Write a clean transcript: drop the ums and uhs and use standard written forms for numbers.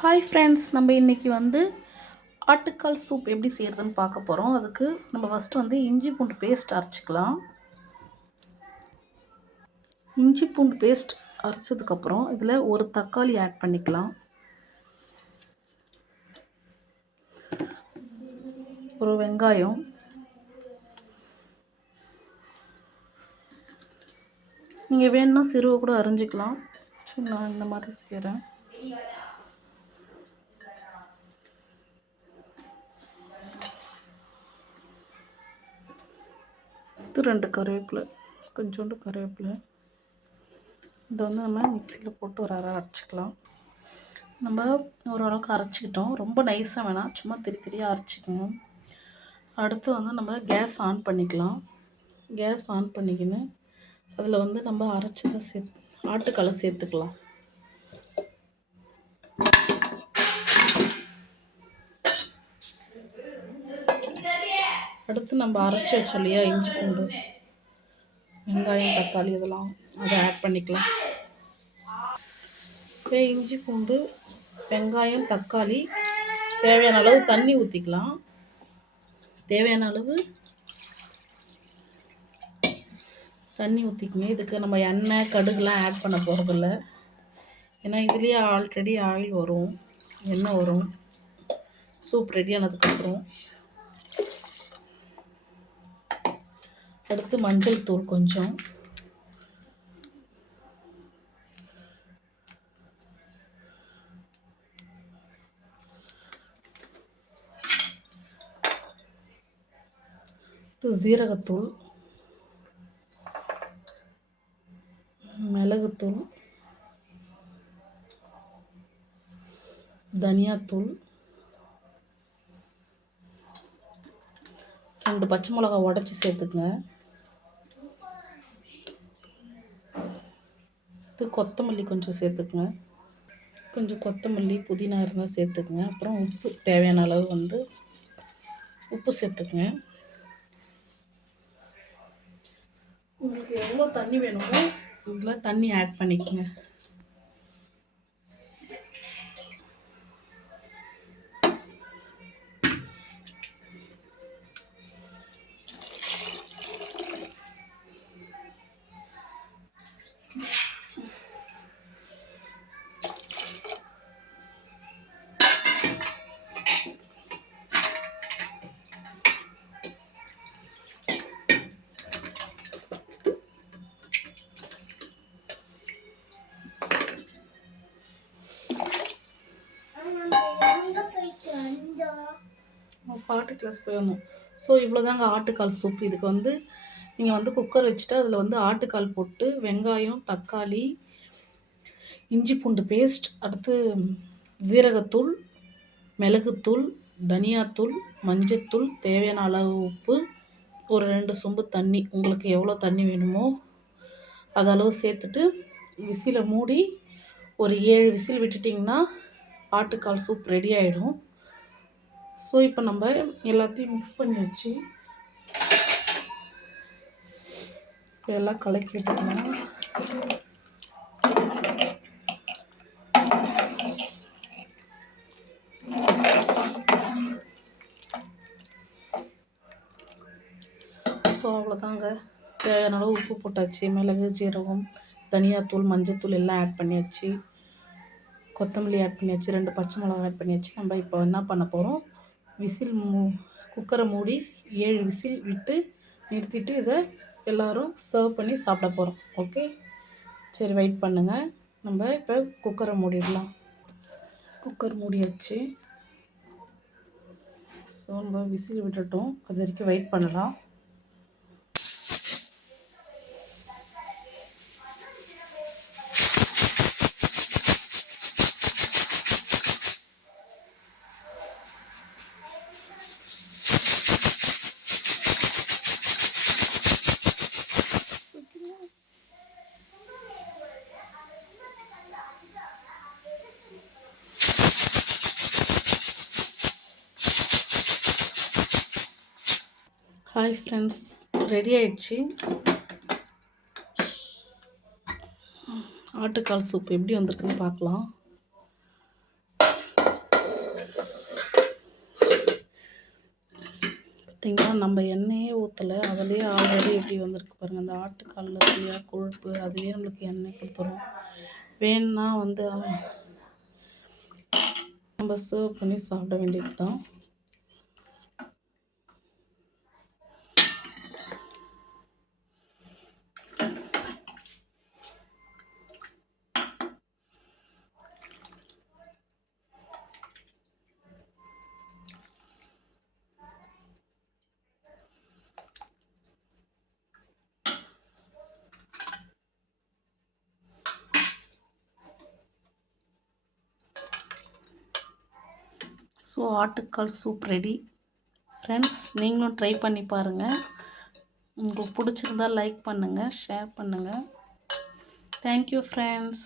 Hi friends, நம்ம இன்றைக்கி ஆட்டுக்கால் சூப் எப்படி செய்கிறதுன்னு பார்க்க போகிறோம். அதுக்கு நம்ம ஃபஸ்ட்டு இஞ்சி பூண்டு பேஸ்ட் அரைச்சிக்கலாம். இஞ்சி பூண்டு பேஸ்ட் அரைச்சதுக்கப்புறம் இதில் ஒரு தக்காளி ஆட் பண்ணிக்கலாம். ஒரு வெங்காயம், நீங்கள் வேணும்னா சிறுவை கூட அரிஞ்சிக்கலாம். நான் இந்த மாதிரி செய்கிறேன். இது 2 கருவேப்பிலை, கொஞ்சோண்டு கருவேப்பிலை. இதை நம்ம மிக்சியில் போட்டு ஒரு அரை அரைச்சிக்கலாம். நம்ம ஓரளவுக்கு அரைச்சிக்கிட்டோம். ரொம்ப நைஸாக வேணாம், சும்மா திரியாக அரைச்சிக்கணும். அடுத்து நம்ம கேஸ் ஆன் பண்ணிக்கலாம். கேஸ் ஆன் பண்ணிக்கின்னு அதில் நம்ம அரைச்சதை ஆட்டுக்காலை சேர்த்துக்கலாம். அடுத்து நம்ம அரைச்சி வச்சோம் இல்லையா, இஞ்சி பூண்டு, வெங்காயம், தக்காளி, இதெல்லாம் அதை ஆட் பண்ணிக்கலாம். இப்போ இஞ்சி பூண்டு, வெங்காயம், தக்காளி, தேவையான அளவு தண்ணி ஊற்றிக்கலாம். தேவையான அளவு தண்ணி ஊற்றிக்கங்க. இதுக்கு நம்ம எண்ணெய், கடுகுலாம் ஆட் பண்ண போகிறதில்ல. ஏன்னா இதுலேயே ஆல்ரெடி ஆயில் வரும், எண்ணெய் வரும். சூப் ரெடி ஆனதுக்கப்புறம் அடுத்து மஞ்சள் தூள் கொஞ்சம், ஜீரகத்தூள், மிளகுத்தூள், தனியாத்தூள், 2 பச்சை மிளகா உடச்சி சேர்த்துக்குங்க. இது கொத்தமல்லி கொஞ்சம் சேர்த்துக்குங்க. கொஞ்சம் கொத்தமல்லி, புதினா இருந்தால் சேர்த்துக்குங்க. அப்புறம் உப்பு, தேவையான அளவு உப்பு சேர்த்துக்குங்க. உங்களுக்கு எவ்வளோ தண்ணி வேணுமோ இதில் தண்ணி ஆட் பண்ணிக்கோங்க. பாட்டு கிளாஸ் போயிடணும். ஸோ இவ்வளோதாங்க ஆட்டுக்கால் சூப். இதுக்கு நீங்கள் குக்கர் வச்சுட்டு அதில் ஆட்டுக்கால் போட்டு வெங்காயம், தக்காளி, இஞ்சி பூண்டு பேஸ்ட், அடுத்து ஜீரகத்தூள், மிளகுத்தூள், தனியாத்தூள், மஞ்சத்தூள், தேவையான அளவு உப்பு, ஒரு 2 சொம்பு தண்ணி, உங்களுக்கு எவ்வளோ தண்ணி வேணுமோ அதளவு சேர்த்துட்டு விசிலை மூடி ஒரு 7 விசில் விட்டுட்டிங்கன்னா ஆட்டுக்கால் சூப் ரெடி ஆகிடும். ஸோ இப்போ நம்ம எல்லாத்தையும் மிக்ஸ் பண்ணி வச்சு எல்லாம் கலக்கி விட்டுக்கலாம். ஸோ அவ்வளோதாங்க. தேவையான அளவு உப்பு போட்டாச்சு, மிளகு, ஜீரகம், தனியாத்தூள், மஞ்சத்தூள் எல்லாம் ஆட் பண்ணியாச்சு, கொத்தமல்லி ஆட் பண்ணியாச்சு, 2 பச்சை மிளகா ஆட் பண்ணியாச்சு. நம்ம இப்போ என்ன பண்ண போகிறோம், குக்கரை மூடி 7 விசில் விட்டு நிறுத்திட்டு இதை எல்லோரும் சர்வ் பண்ணி சாப்பிட போகிறோம். ஓகே, சரி, வெயிட் பண்ணுங்கள். நம்ம இப்போ குக்கரை மூடிடலாம். குக்கர் மூடியாச்சு. ஸோ நம்ம விசில் விட்டுட்டோம், அது வரைக்கும் வெயிட் பண்ணலாம். ஹாய் ஃப்ரெண்ட்ஸ், ரெடி ஆயிடுச்சு. ஆட்டுக்கால் சூப் எப்படி வந்திருக்குன்னு பார்க்கலாம். பார்த்திங்கன்னா நம்ம எண்ணெயே ஊற்றலை, அதிலே ஆல்ரெடி எப்படி வந்திருக்கு பாருங்கள். அந்த ஆட்டுக்காலில் இல்லையா கொழுப்பு, அதுவே நம்மளுக்கு எண்ணெய் கொடுத்துரும். வேணும்னா வந்து நம்ம சர்வ் பண்ணி சாப்பிட வேண்டியது தான். ஸோ ஆட்டுக்கால் சூப் ரெடி ஃப்ரெண்ட்ஸ். நீங்களும் ட்ரை பண்ணி பாருங்கள். உங்களுக்கு பிடிச்சிருந்தால் லைக் பண்ணுங்கள், ஷேர் பண்ணுங்கள். Thank you friends.